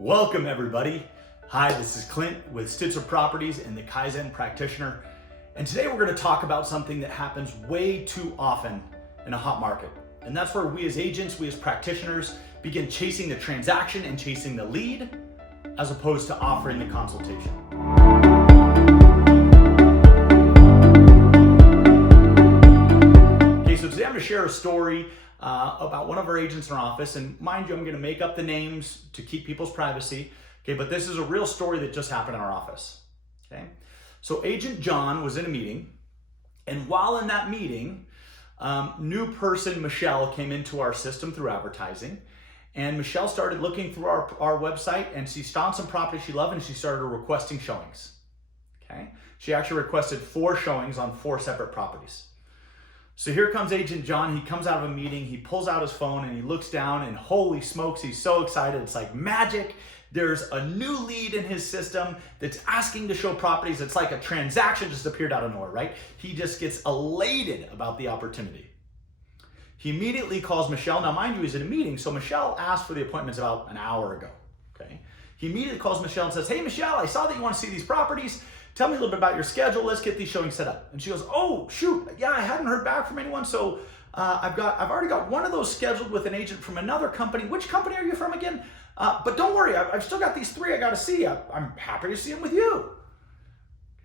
Welcome everybody. Hi, this is Clint with Stitzer Properties and the Kaizen Practitioner. And today we're going to talk about something that happens way too often in a hot market. And that's where we as agents, we as practitioners begin chasing the transaction and chasing the lead as opposed to offering the consultation. Okay, so today I'm going to share a story about one of our agents in our office, and mind you, I'm going to make up the names to keep people's privacy. Okay, but this is a real story that just happened in our office. Okay, so Agent John was in a meeting, and while in that meeting, new person Michelle came into our system through advertising, and Michelle started looking through our website, and she found some property she loved, and she started requesting showings. Okay, she actually requested 4 showings on 4 separate properties. So here comes Agent John. He comes out of a meeting, he pulls out his phone and he looks down, and holy smokes, he's so excited. It's like magic. There's a new lead in his system that's asking to show properties. It's like a transaction just appeared out of nowhere, right? He just gets elated about the opportunity. He immediately calls Michelle. Now, mind you, he's in a meeting, so Michelle asked for the appointments about an hour ago, okay? He immediately calls Michelle and says, "Hey, Michelle, I saw that you want to see these properties. Tell me a little bit about your schedule. Let's get these showings set up." And she goes, "Oh, shoot, yeah, I hadn't heard back from anyone, so I've already got one of those scheduled with an agent from another company." "Which company are you from again?" "But don't worry, I've still got these 3 I got to see. I'm happy to see them with you."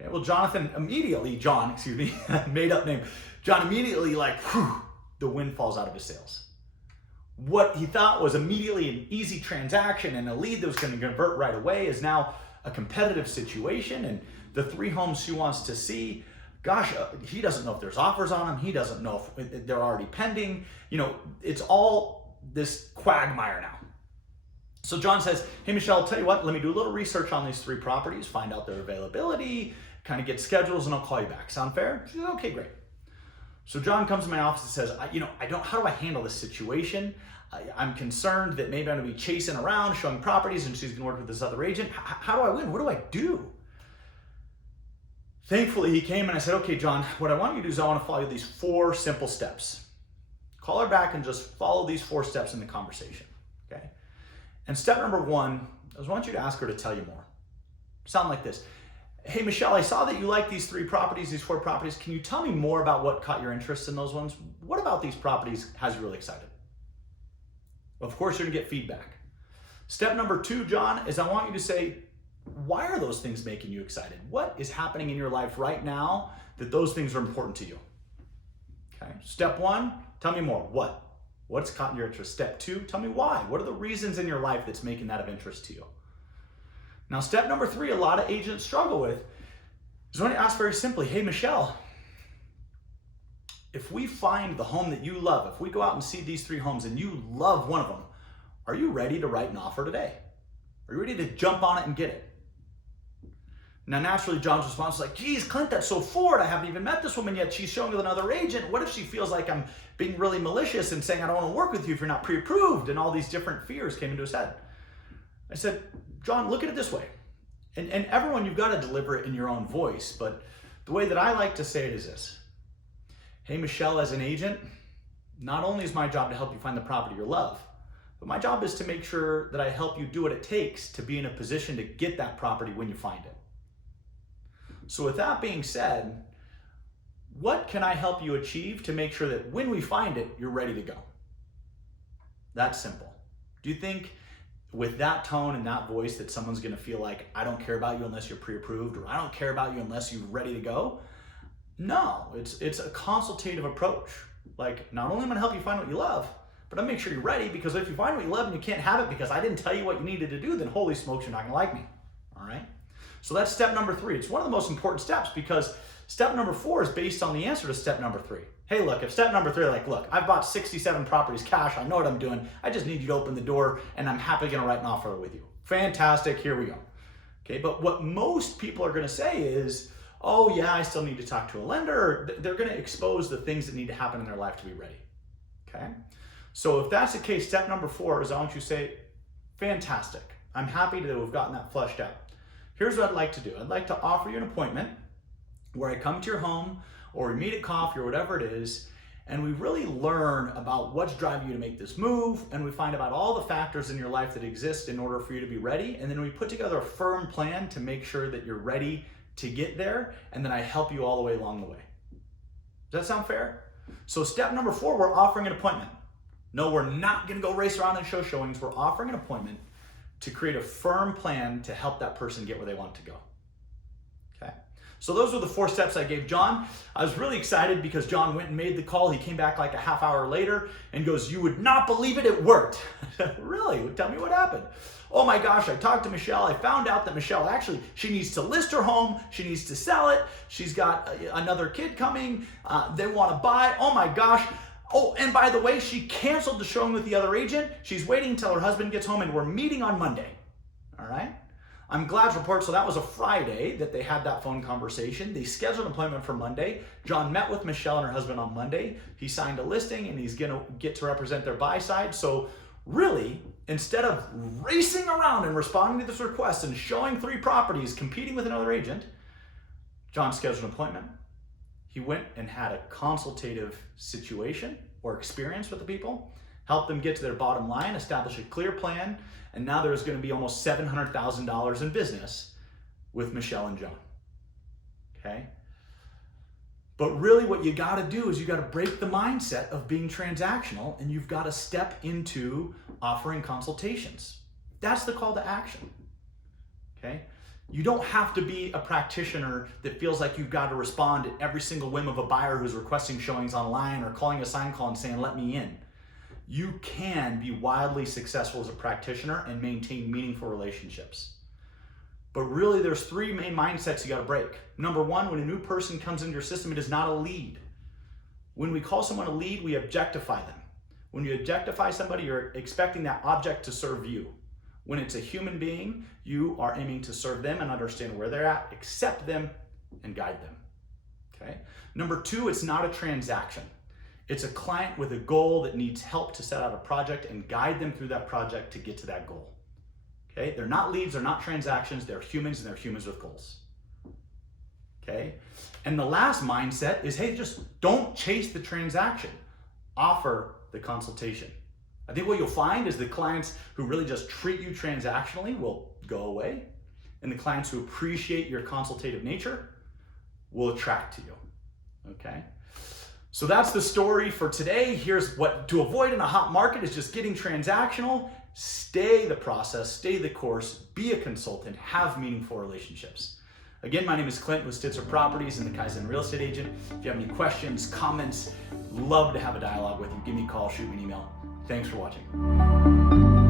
Okay, well, John, made up name. John immediately, like, whew, the wind falls out of his sails. What he thought was immediately an easy transaction and a lead that was going to convert right away is now a competitive situation, and the 3 homes she wants to see, gosh, he doesn't know if there's offers on them. He doesn't know if they're already pending. You know, it's all this quagmire now. So John says, "Hey, Michelle, I'll tell you what, let me do a little research on these 3 properties, find out their availability, kind of get schedules, and I'll call you back. Sound fair?" She says, "Okay, great." So John comes to my office and says, how do I handle this situation? I'm concerned that maybe I'm going to be chasing around, showing properties, and she's going to work with this other agent. How do I win? What do I do? Thankfully, he came and I said, "Okay, John, what I want you to do is I want to follow these 4 simple steps. Call her back and just follow these 4 steps in the conversation, okay? And step number 1, I just want you to ask her to tell you more. Sound like this. "Hey, Michelle, I saw that you like these 3 properties, these 4 properties. Can you tell me more about what caught your interest in those ones? What about these properties has you really excited?" Of course, you're gonna get feedback. Step number 2, John, is I want you to say, why are those things making you excited? What is happening in your life right now that those things are important to you? Okay. Step 1, tell me more. What's caught your interest? Step 2, tell me why. What are the reasons in your life that's making that of interest to you? Now, step number 3, a lot of agents struggle with, is when you ask very simply, "Hey, Michelle, if we find the home that you love, if we go out and see these 3 homes and you love one of them, are you ready to write an offer today? Are you ready to jump on it and get it?" Now, naturally, John's response is like, "Geez, Clint, that's so forward. I haven't even met this woman yet. She's showing with another agent. What if she feels like I'm being really malicious and saying I don't want to work with you if you're not pre-approved?" And all these different fears came into his head. I said, "John, look at it this way." And everyone, you've got to deliver it in your own voice. But the way that I like to say it is this. "Hey, Michelle, as an agent, not only is my job to help you find the property you love, but my job is to make sure that I help you do what it takes to be in a position to get that property when you find it. So with that being said, what can I help you achieve to make sure that when we find it, you're ready to go?" That's simple. Do you think with that tone and that voice that someone's going to feel like, "I don't care about you unless you're pre-approved," or "I don't care about you unless you're ready to go"? No, it's a consultative approach. Like, not only am I going to help you find what you love, but I'll make sure you're ready, because if you find what you love and you can't have it because I didn't tell you what you needed to do, then holy smokes, you're not going to like me. All right? So that's step number 3. It's one of the most important steps, because step number 4 is based on the answer to step number 3. Hey, look, if step number 3, like, "Look, I've bought 67 properties cash. I know what I'm doing. I just need you to open the door, and I'm happily going to write an offer with you." Fantastic. Here we go. Okay, but what most people are going to say is, "Oh, yeah, I still need to talk to a lender." They're going to expose the things that need to happen in their life to be ready. Okay? So if that's the case, step number 4 is I want you to say, "Fantastic. I'm happy to have gotten that fleshed out. Here's what I'd like to do. I'd like to offer you an appointment where I come to your home, or we meet at coffee, or whatever it is, And we really learn about what's driving you to make this move, and we find about all the factors in your life that exist in order for you to be ready. And then we put together a firm plan to make sure that you're ready to get there, and then I help you all the way along the way. Does that sound fair? So step number 4, we're offering an appointment. No, we're not gonna go race around and show showings. We're offering an appointment to create a firm plan to help that person get where they want to go. Okay? So those were the 4 steps I gave John. I was really excited because John went and made the call. He came back like a half hour later and goes, "You would not believe it, it worked." Really? Tell me what happened. Oh my gosh, I talked to Michelle. I found out that Michelle actually, she needs to list her home. She needs to sell it. She's got another kid coming. They want to buy. Oh my gosh. Oh, and by the way, she canceled the showing with the other agent. She's waiting until her husband gets home, and we're meeting on Monday. All right? I'm glad to report, so that was a Friday that they had that phone conversation. They scheduled an appointment for Monday. John met with Michelle and her husband on Monday. He signed a listing, and he's gonna get to represent their buy side. So really, instead of racing around and responding to this request and showing 3 properties, competing with another agent, John scheduled an appointment. He went and had a consultative situation or experience with the people, helped them get to their bottom line, establish a clear plan, and now there's going to be almost $700,000 in business with Michelle and John. Okay? But really what you got to do is you got to break the mindset of being transactional, and you've got to step into offering consultations. That's the call to action. Okay? You don't have to be a practitioner that feels like you've got to respond to every single whim of a buyer who's requesting showings online or calling a sign call and saying, "Let me in." You can be wildly successful as a practitioner and maintain meaningful relationships. But really, there's 3 main mindsets you got to break. Number 1, when a new person comes into your system, it is not a lead. When we call someone a lead, we objectify them. When you objectify somebody, you're expecting that object to serve you. When it's a human being, you are aiming to serve them and understand where they're at, accept them, and guide them. Okay? Number 2, it's not a transaction. It's a client with a goal that needs help to set out a project and guide them through that project to get to that goal. Okay? They're not leads, they're not transactions, they're humans, and they're humans with goals. Okay? And the last mindset is, hey, just don't chase the transaction. Offer the consultation. I think what you'll find is the clients who really just treat you transactionally will go away, and the clients who appreciate your consultative nature will attract to you. Okay? So that's the story for today. Here's what to avoid in a hot market is just getting transactional. Stay the process, stay the course, be a consultant, have meaningful relationships. Again, my name is Clint with Stitzer Properties and the Kaizen Real Estate Agent. If you have any questions, comments, love to have a dialogue with you. Give me a call, shoot me an email. Thanks for watching.